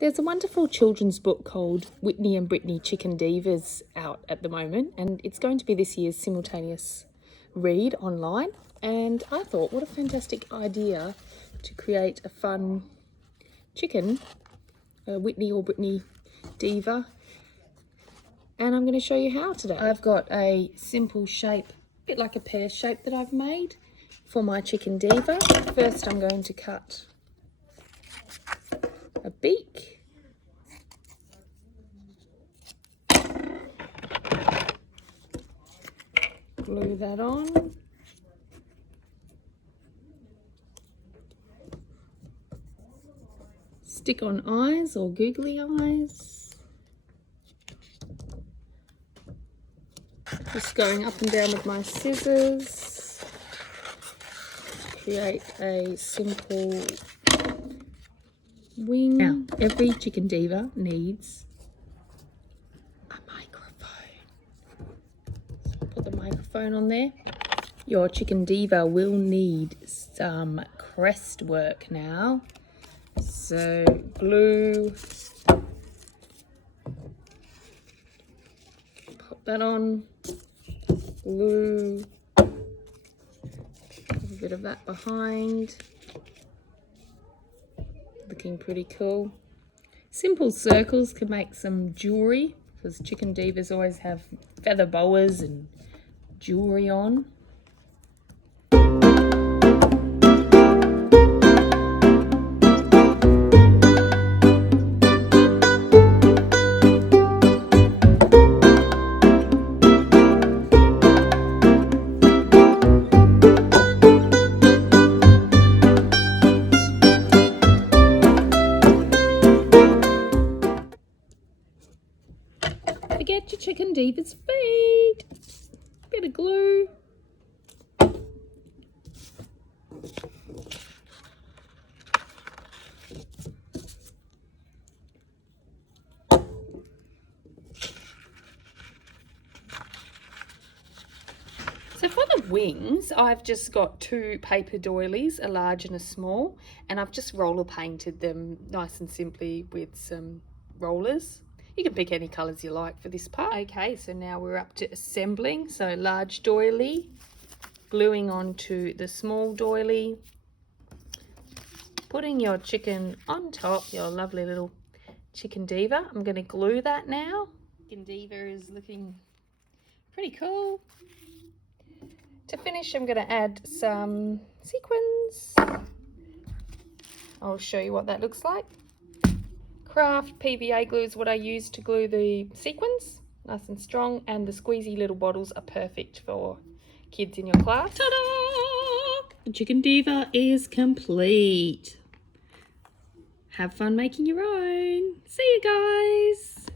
There's a wonderful children's book called Whitney and Britney Chicken Divas out at the moment, and it's going to be this year's simultaneous read online. And I thought, what a fantastic idea to create a fun chicken, a Whitney or Britney diva. And I'm going to show you how today. I've got a simple shape, a bit like a pear shape that I've made for my chicken diva. First I'm going to cut a beak. Glue that on. Stick on eyes or googly eyes. Just going up and down with my scissors. Create a simple wing. Now, every chicken diva needs a microphone. So put the microphone on there. Your chicken diva will need some crest work now. So glue, pop that on, glue, a bit of that behind, looking pretty cool. Simple circles can make some jewelry, because chicken divas always have feather boas and jewelry on. Forget your chicken diva's feet. Bit of glue. So for the wings, I've just got two paper doilies, a large and a small, and I've just roller painted them nice and simply with some rollers. You can pick any colours you like for this part. Okay, so now we're up to assembling. So large doily, gluing onto the small doily, putting your chicken on top, your lovely little chicken diva. I'm going to glue that now. Chicken diva is looking pretty cool. To finish, I'm going to add some sequins. I'll show you what that looks like. Craft PVA glue is what I use to glue the sequins, nice and strong, and the squeezy little bottles are perfect for kids in your class. Ta-da! The chicken diva is complete. Have fun making your own. See you guys.